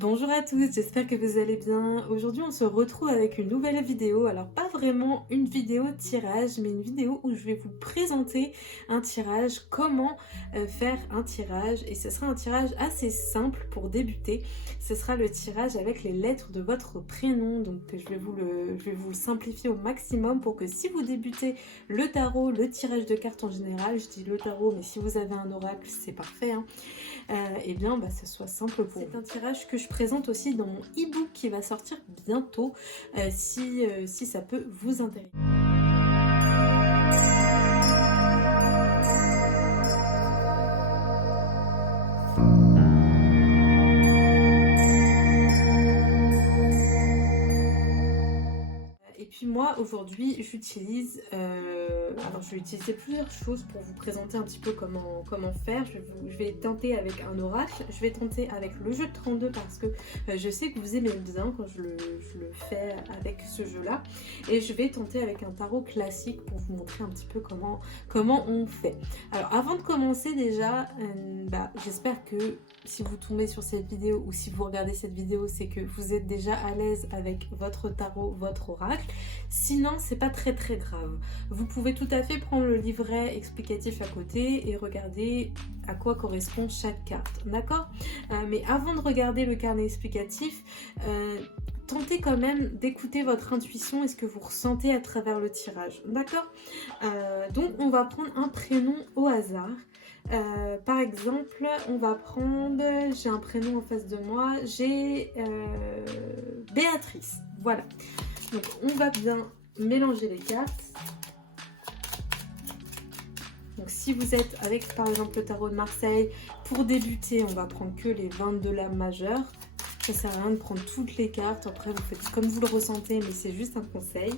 Bonjour à tous, j'espère que vous allez bien. Aujourd'hui on se retrouve avec une nouvelle vidéo. Alors pas vraiment une vidéo tirage, mais une vidéo où je vais vous présenter un tirage, comment faire un tirage. Et ce sera un tirage assez simple pour débuter. Ce sera le tirage avec les lettres de votre prénom. Donc je vais vous le simplifier au maximum pour que si vous débutez le tarot, le tirage de cartes en général, je dis le tarot, mais si vous avez un oracle c'est parfait, hein. Et bien ce soit simple pour vous. C'est un tirage que je présente aussi dans mon e-book qui va sortir bientôt, si ça peut vous intéresser. Et puis moi aujourd'hui j'utilise, alors je vais utiliser plusieurs choses pour vous présenter un petit peu comment faire. Je vais tenter avec un oracle, je vais tenter avec le jeu de 32 parce que je sais que vous aimez bien quand je le fais avec ce jeu là, et je vais tenter avec un tarot classique pour vous montrer un petit peu comment on fait. Alors avant de commencer déjà, j'espère que si vous tombez sur cette vidéo ou si vous regardez cette vidéo, c'est que vous êtes déjà à l'aise avec votre tarot, votre oracle. Sinon c'est pas très grave, vous pouvez tout à fait prendre le livret explicatif à côté et regarder à quoi correspond chaque carte, d'accord. Mais avant de regarder le carnet explicatif, tentez quand même d'écouter votre intuition et ce que vous ressentez à travers le tirage, d'accord. Donc on va prendre un prénom au hasard. Par exemple, on va prendre, j'ai un prénom en face de moi, j'ai Béatrice, voilà. Donc on va bien mélanger les cartes. Donc si vous êtes avec par exemple le tarot de Marseille, pour débuter on va prendre que les 22 lames majeures. Ça sert à rien de prendre toutes les cartes, après vous faites comme vous le ressentez, mais c'est juste un conseil.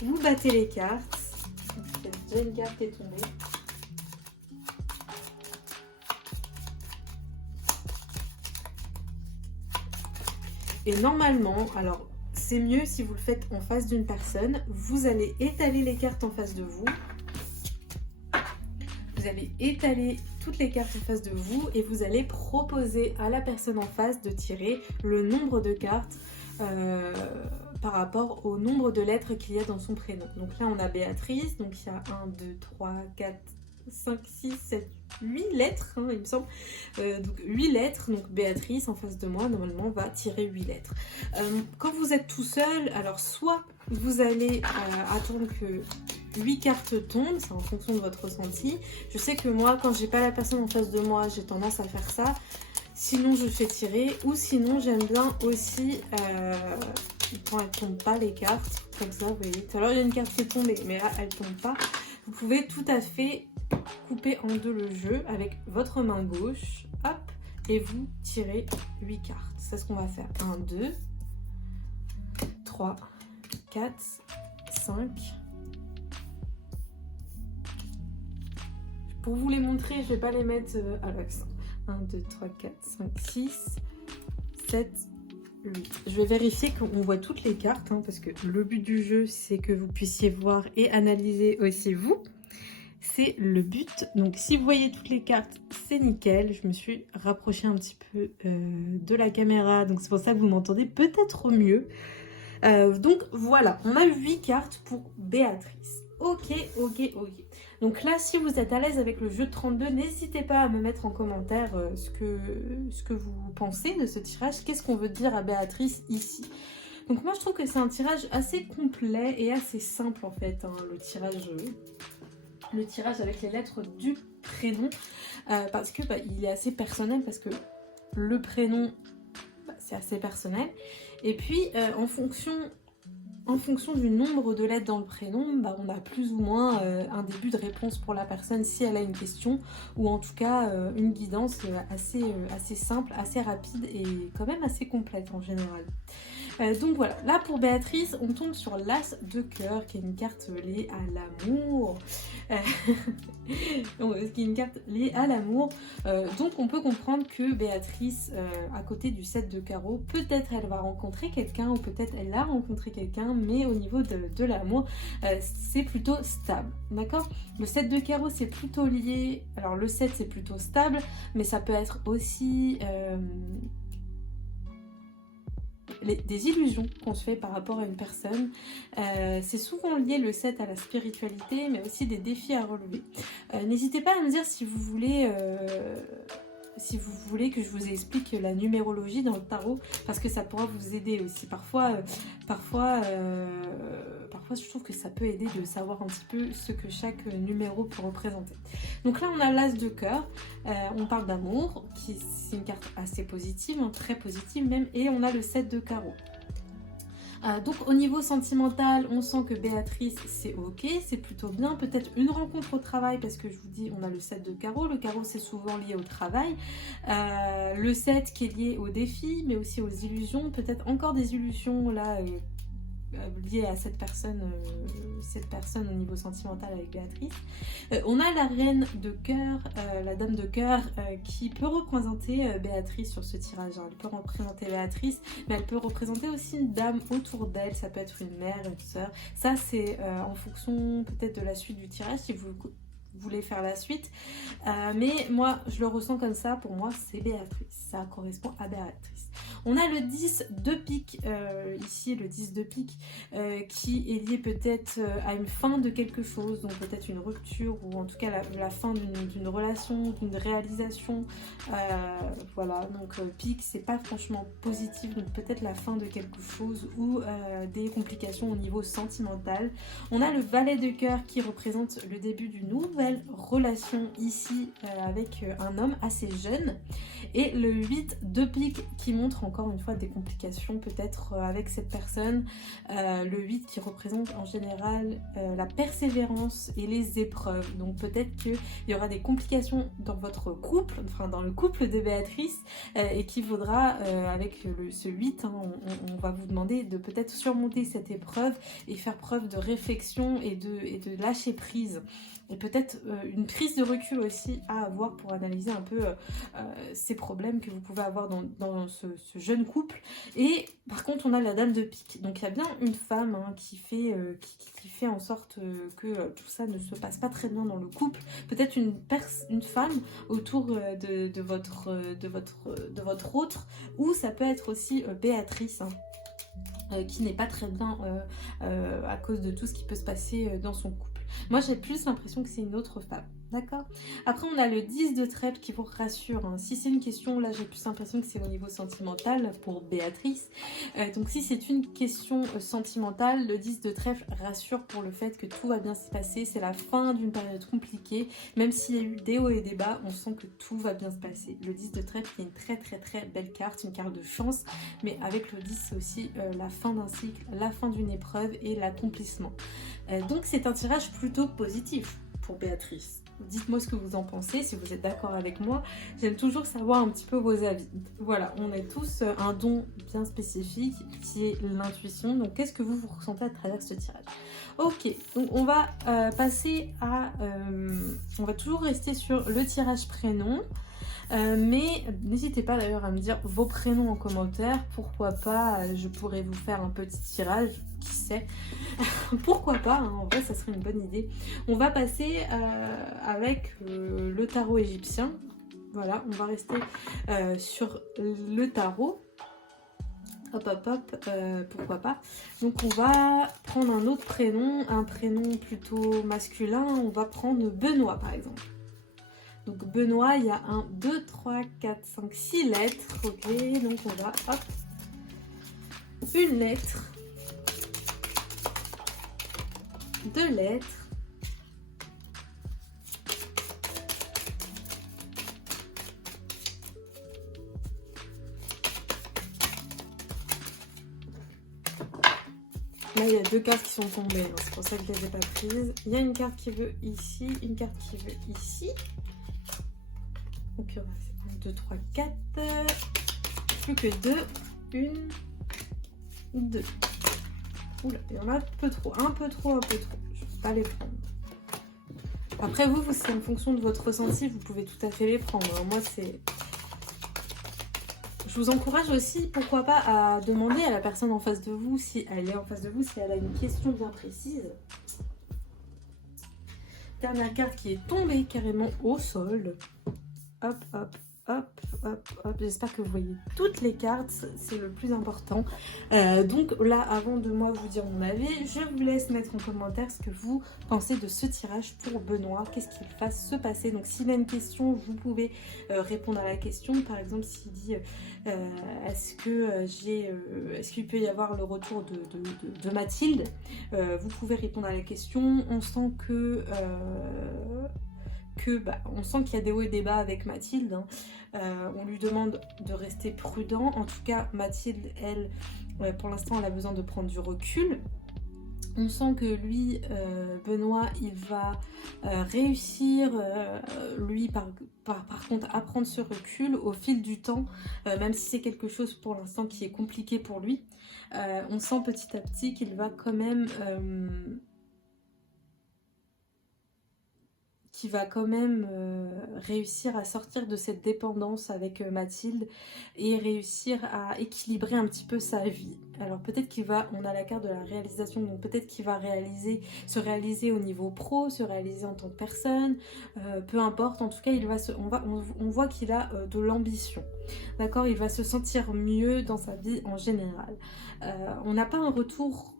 Vous battez les cartes. Il y a déjà une carte qui est tombée. Et normalement, alors c'est mieux si vous le faites en face d'une personne, vous allez étaler les cartes en face de vous. Vous allez étaler toutes les cartes en face de vous et vous allez proposer à la personne en face de tirer le nombre de cartes par rapport au nombre de lettres qu'il y a dans son prénom. Donc là on a Béatrice, donc il y a 1, 2, 3, 4, 5, 6, 7, 8 lettres, hein, il me semble. Donc 8 lettres, donc Béatrice en face de moi normalement va tirer 8 lettres. Quand vous êtes tout seul, alors soit vous allez attendre que 8 cartes tombent, c'est en fonction de votre ressenti. Je sais que moi quand j'ai pas la personne en face de moi, j'ai tendance à faire ça. Sinon je fais tirer, ou sinon j'aime bien aussi quand elles tombent pas les cartes, comme ça vous voyez. Tout à l'heure il y a une carte qui est tombée, mais là elle tombe pas. Vous pouvez tout à fait couper en deux le jeu avec votre main gauche, hop, et vous tirez 8 cartes. C'est ce qu'on va faire. 1, 2, 3, 4, 5. Pour vous les montrer, je vais pas les mettre à l'axe. 1, 2, 3, 4, 5, 6, 7, 8. Je vais vérifier qu'on voit toutes les cartes, hein, parce que le but du jeu, c'est que vous puissiez voir et analyser aussi vous. C'est le but. Donc si vous voyez toutes les cartes, c'est nickel. Je me suis rapprochée un petit peu de la caméra, donc c'est pour ça que vous m'entendez peut-être mieux. Donc voilà, on a 8 cartes pour Béatrice. Ok. Donc là, si vous êtes à l'aise avec le jeu de 32, n'hésitez pas à me mettre en commentaire ce que vous pensez de ce tirage. Qu'est-ce qu'on veut dire à Béatrice ici? Donc moi, je trouve que c'est un tirage assez complet et assez simple en fait, hein, le tirage avec les lettres du prénom, parce que il est assez personnel, parce que le prénom, c'est assez personnel. Et puis, en fonction du nombre de lettres dans le prénom, on a plus ou moins un début de réponse pour la personne si elle a une question, ou en tout cas une guidance assez simple, assez rapide et quand même assez complète en général. Donc voilà, là pour Béatrice, on tombe sur l'As de cœur, qui est une carte liée à l'amour. Qui est une carte liée à l'amour. Donc on peut comprendre que Béatrice, à côté du 7 de carreau, peut-être elle va rencontrer quelqu'un, ou peut-être elle a rencontré quelqu'un, mais au niveau de l'amour, c'est plutôt stable, d'accord. Le 7 de carreau, c'est plutôt lié, alors le 7 c'est plutôt stable, mais ça peut être aussi des illusions qu'on se fait par rapport à une personne. C'est souvent lié le 7 à la spiritualité, mais aussi des défis à relever. N'hésitez pas à me dire si vous voulez que je vous explique la numérologie dans le tarot, parce que ça pourra vous aider aussi. Parfois, je trouve que ça peut aider de savoir un petit peu ce que chaque numéro peut représenter. Donc là, on a l'As de cœur, on parle d'amour, c'est une carte assez positive, hein, très positive même, et on a le 7 de carreau. Donc au niveau sentimental, on sent que Béatrice, c'est ok, c'est plutôt bien. Peut-être une rencontre au travail, parce que je vous dis, on a le 7 de carreau. Le carreau, c'est souvent lié au travail. Le 7 qui est lié aux défis, mais aussi aux illusions. Peut-être encore des illusions là liées à cette personne au niveau sentimental avec Béatrice. On a la reine de cœur, la dame de cœur, qui peut représenter Béatrice sur ce tirage. Elle peut représenter Béatrice, mais elle peut représenter aussi une dame autour d'elle. Ça peut être une mère, une sœur. Ça, c'est en fonction peut-être de la suite du tirage, si vous voulez faire la suite. Mais moi, je le ressens comme ça. Pour moi, c'est Béatrice. Ça correspond à Béatrice. On a le 10 de pique, ici le 10 de pique, qui est lié peut-être à une fin de quelque chose, donc peut-être une rupture, ou en tout cas la fin d'une relation, d'une réalisation. Voilà, donc pique, c'est pas franchement positif, donc peut-être la fin de quelque chose, ou des complications au niveau sentimental. On a le valet de cœur qui représente le début d'une nouvelle relation ici avec un homme assez jeune. Et le 8 de pique qui montre encore une fois des complications peut-être avec cette personne. Le 8 qui représente en général la persévérance et les épreuves. Donc peut-être qu'il y aura des complications dans votre couple, enfin dans le couple de Béatrice, et qu'il faudra, avec ce 8, hein, on va vous demander de peut-être surmonter cette épreuve et faire preuve de réflexion et de lâcher prise. Et peut-être une prise de recul aussi à avoir pour analyser un peu ces problèmes que vous pouvez avoir dans ce jeune couple. Et par contre, on a la dame de pique. Donc il y a bien une femme, hein, qui fait en sorte que tout ça ne se passe pas très bien dans le couple. Peut-être une femme autour de votre autre, ou ça peut être aussi Béatrice, hein, qui n'est pas très bien à cause de tout ce qui peut se passer dans son couple. Moi, j'ai plus l'impression que c'est une autre femme. D'accord. Après, on a le 10 de trèfle qui vous rassure. Hein. Si c'est une question, là, j'ai plus l'impression que c'est au niveau sentimental pour Béatrice. Donc, si c'est une question sentimentale, le 10 de trèfle rassure pour le fait que tout va bien se passer. C'est la fin d'une période compliquée. Même s'il y a eu des hauts et des bas, on sent que tout va bien se passer. Le 10 de trèfle est une très très très belle carte, une carte de chance. Mais avec le 10, c'est aussi la fin d'un cycle, la fin d'une épreuve et l'accomplissement. Donc, c'est un tirage plutôt positif pour Béatrice. Dites-moi ce que vous en pensez, si vous êtes d'accord avec moi. J'aime toujours savoir un petit peu vos avis. Voilà, on a tous un don bien spécifique qui est l'intuition. Donc, qu'est-ce que vous ressentez à travers ce tirage? Ok, donc on va passer à... on va toujours rester sur le tirage prénom. Mais n'hésitez pas d'ailleurs à me dire vos prénoms en commentaire. Pourquoi pas, je pourrais vous faire un petit tirage, qui sait. Pourquoi pas, hein, en vrai ça serait une bonne idée. On va passer avec le tarot égyptien. Voilà, on va rester sur le tarot. Hop hop hop, pourquoi pas. Donc on va prendre un autre prénom, un prénom plutôt masculin. On va prendre Benoît par exemple. Donc Benoît, il y a 1, 2, 3, 4, 5, 6 lettres. Ok, donc on va, hop, une lettre, 2 lettres, là il y a 2 cartes qui sont tombées, hein. C'est pour ça que je ne les ai pas prises. Il y a une carte qui veut ici, une carte qui veut ici. Donc il y aura 1, 2, 3, 4. Plus que 2. 1, 2. Oula, il y en a un peu trop. Je ne peux pas les prendre. Après vous, c'est en fonction de votre ressenti, vous pouvez tout à fait les prendre. Alors, moi, c'est... Je vous encourage aussi, pourquoi pas, à demander à la personne en face de vous, si elle est en face de vous, si elle a une question bien précise. Dernière carte qui est tombée carrément au sol. Hop, hop. hop, hop, hop. J'espère que vous voyez toutes les cartes, c'est le plus important. Donc là, avant de moi vous dire mon avis, je vous laisse mettre en commentaire ce que vous pensez de ce tirage pour Benoît. Qu'est-ce qu'il va se passer? Donc s'il a une question, vous pouvez répondre à la question. Par exemple, s'il dit est-ce qu'il peut y avoir le retour de Mathilde, vous pouvez répondre à la question. On sent on sent qu'il y a des hauts et des bas avec Mathilde, hein. On lui demande de rester prudent. En tout cas, Mathilde, elle, pour l'instant, elle a besoin de prendre du recul. On sent que lui, Benoît, il va réussir, lui, par contre, à prendre ce recul au fil du temps, même si c'est quelque chose pour l'instant qui est compliqué pour lui. On sent petit à petit qu'il va quand même... réussir à sortir de cette dépendance avec Mathilde et réussir à équilibrer un petit peu sa vie. Alors peut-être on a la carte de la réalisation, donc peut-être qu'il va se réaliser au niveau pro, se réaliser en tant que personne, peu importe, en tout cas on voit qu'il a de l'ambition, d'accord, il va se sentir mieux dans sa vie en général. On n'a pas un retour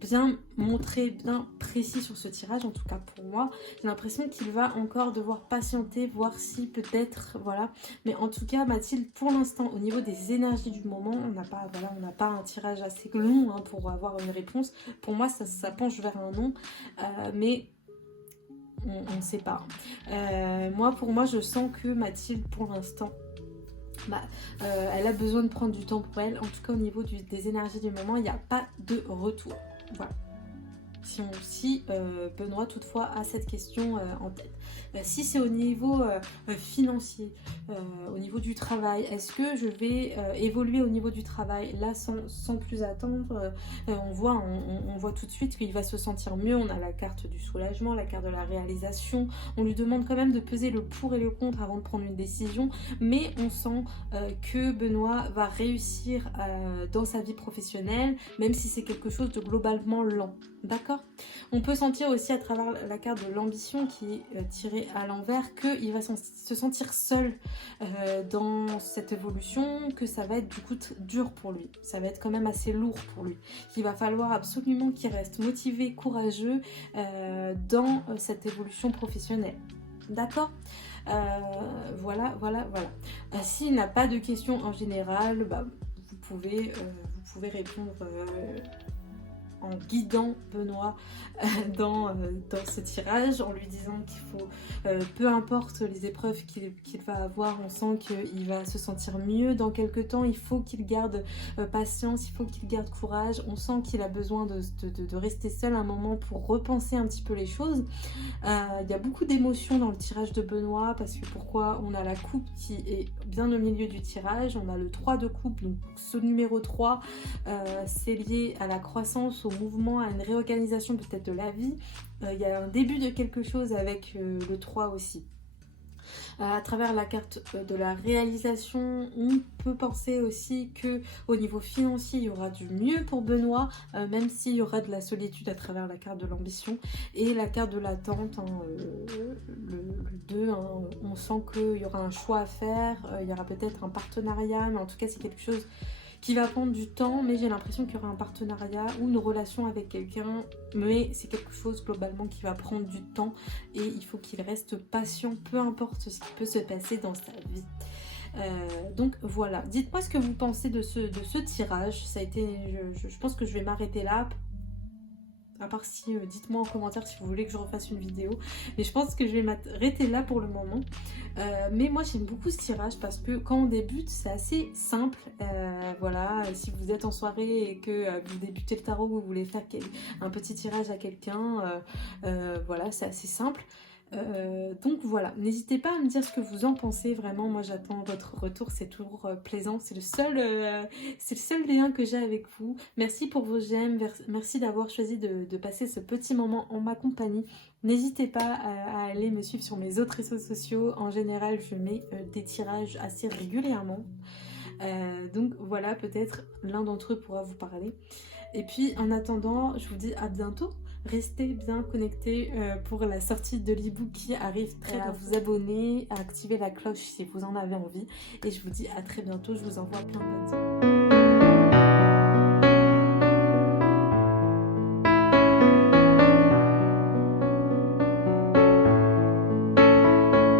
bien montré, bien précis sur ce tirage, en tout cas pour moi. J'ai l'impression qu'il va encore devoir patienter, voir si peut-être, voilà. Mais en tout cas, Mathilde, pour l'instant, au niveau des énergies du moment, on n'a pas un tirage assez long, hein, pour avoir une réponse. Pour moi, ça penche vers un non, mais on ne sait pas. Pour moi, je sens que Mathilde, pour l'instant, elle a besoin de prendre du temps pour elle. En tout cas, au niveau des énergies du moment, il n'y a pas de retour. Voilà. Si Benoît toutefois a cette question en tête. Si c'est au niveau financier, au niveau du travail, est-ce que je vais évoluer au niveau du travail? Là, sans plus attendre, on voit tout de suite qu'il va se sentir mieux. On a la carte du soulagement, la carte de la réalisation. On lui demande quand même de peser le pour et le contre avant de prendre une décision. Mais on sent que Benoît va réussir dans sa vie professionnelle, même si c'est quelque chose de globalement lent. D'accord? On peut sentir aussi à travers la carte de l'ambition qui est tirée à l'envers qu'il va se sentir seul dans cette évolution, que ça va être du coup dur pour lui. Ça va être quand même assez lourd pour lui. Il va falloir absolument qu'il reste motivé, courageux dans cette évolution professionnelle. D'accord? Voilà. S'il n'a pas de questions en général, vous pouvez répondre en guidant Benoît dans ce tirage, en lui disant qu'il faut, peu importe les épreuves qu'il va avoir, on sent qu'il va se sentir mieux dans quelques temps. Il faut qu'il garde patience, il faut qu'il garde courage. On sent qu'il a besoin de rester seul un moment pour repenser un petit peu les choses. Il y a beaucoup d'émotions dans le tirage de Benoît, parce que pourquoi? On a la coupe qui est bien au milieu du tirage, on a le 3 de coupe, donc ce numéro 3, c'est lié à la croissance, au mouvement, à une réorganisation peut-être de la vie. Il y a un début de quelque chose avec le 3 aussi. À travers la carte de la réalisation, on peut penser aussi que au niveau financier, il y aura du mieux pour Benoît, même s'il y aura de la solitude à travers la carte de l'ambition. Et la carte de l'attente, hein, le 2, hein, on sent qu'il y aura un choix à faire, il y aura peut-être un partenariat, mais en tout cas c'est quelque chose qui va prendre du temps, mais j'ai l'impression qu'il y aura un partenariat ou une relation avec quelqu'un, mais c'est quelque chose globalement qui va prendre du temps et il faut qu'il reste patient, peu importe ce qui peut se passer dans sa vie. Donc voilà, dites-moi ce que vous pensez de ce tirage. Ça a été, je pense que je vais m'arrêter là. À part si, dites-moi en commentaire si vous voulez que je refasse une vidéo. Mais je pense que je vais m'arrêter là pour le moment. Mais moi j'aime beaucoup ce tirage parce que quand on débute c'est assez simple. Voilà, si vous êtes en soirée et que vous débutez le tarot, vous voulez faire un petit tirage à quelqu'un, voilà, c'est assez simple. Donc voilà, n'hésitez pas à me dire ce que vous en pensez. Vraiment, moi j'attends votre retour, c'est toujours plaisant. C'est le seul lien que j'ai avec vous. Merci pour vos j'aime, merci d'avoir choisi de passer ce petit moment en ma compagnie. N'hésitez pas à aller me suivre sur mes autres réseaux sociaux. En général, je mets des tirages assez régulièrement. Donc voilà, peut-être l'un d'entre eux pourra vous parler. Et puis en attendant, je vous dis à bientôt Restez bien connectés pour la sortie de l'e-book qui arrive très bientôt. À vous abonner, à activer la cloche si vous en avez envie. Et je vous dis à très bientôt, je vous envoie plein de bonnes idées.